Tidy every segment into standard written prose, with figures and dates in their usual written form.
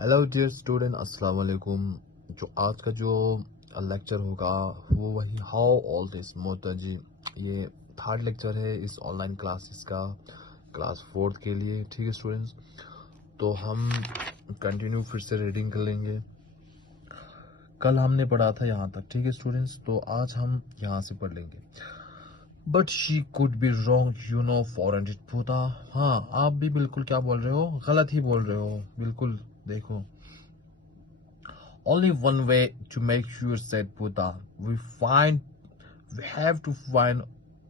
Hello dear student, अस्सलाम वालेकुम। जो आज का जो लेक्चर होगा वो वही हाउ ओल्ड इज मोताजी। ये थर्ड लेक्चर है इस ऑनलाइन क्लासेस का, क्लास फोर्थ के लिए। ठीक है स्टूडेंट्स, तो हम कंटिन्यू फिर से रीडिंग कर लेंगे। कल हमने पढ़ा था यहाँ तक, ठीक है स्टूडेंट्स, तो आज हम यहाँ से पढ़ लेंगे। But she could be wrong you know for it पुता। हाँ, आप भी बिल्कुल क्या बोल रहे हो, गलत ही बोल रहे हो बिल्कुल। देखो, only one way to make sure, said Buddha. We have to find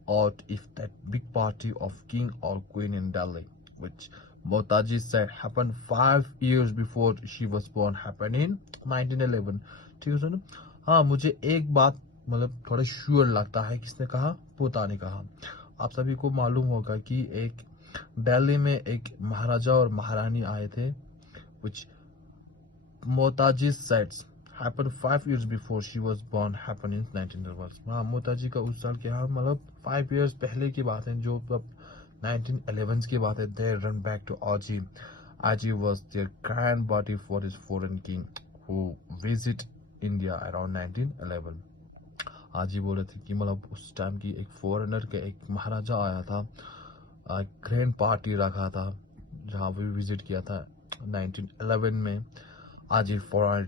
out if that big party of king or queen in Delhi, which Motaji said happened 5 years before she was born, happened in 1911. ठीक है सुनो। हाँ, मुझे एक बात मतलब थोड़ा sure लगता है। किसने कहा? पोता ने कहा। आप सभी को मालूम होगा कि एक दिल्ली में एक महाराजा और महारानी आए थे, which Motaji said happened 5 years before she was born, happened in 1911. हाँ, मोताजी का उस साल क्या मतलब 5 years पहले की बात है, जो अब 1911 की बात है। They run back to Aji. Aji was their grand party for his foreign king who visit India around 1911. आजी बोल रहे थे कि मतलब उस टाइम की एक फॉरेनर के एक महाराजा आया था, ग्रैंड पार्टी रखा था जहाँ पे विजिट किया था 1911 में। आजी फॉरेनर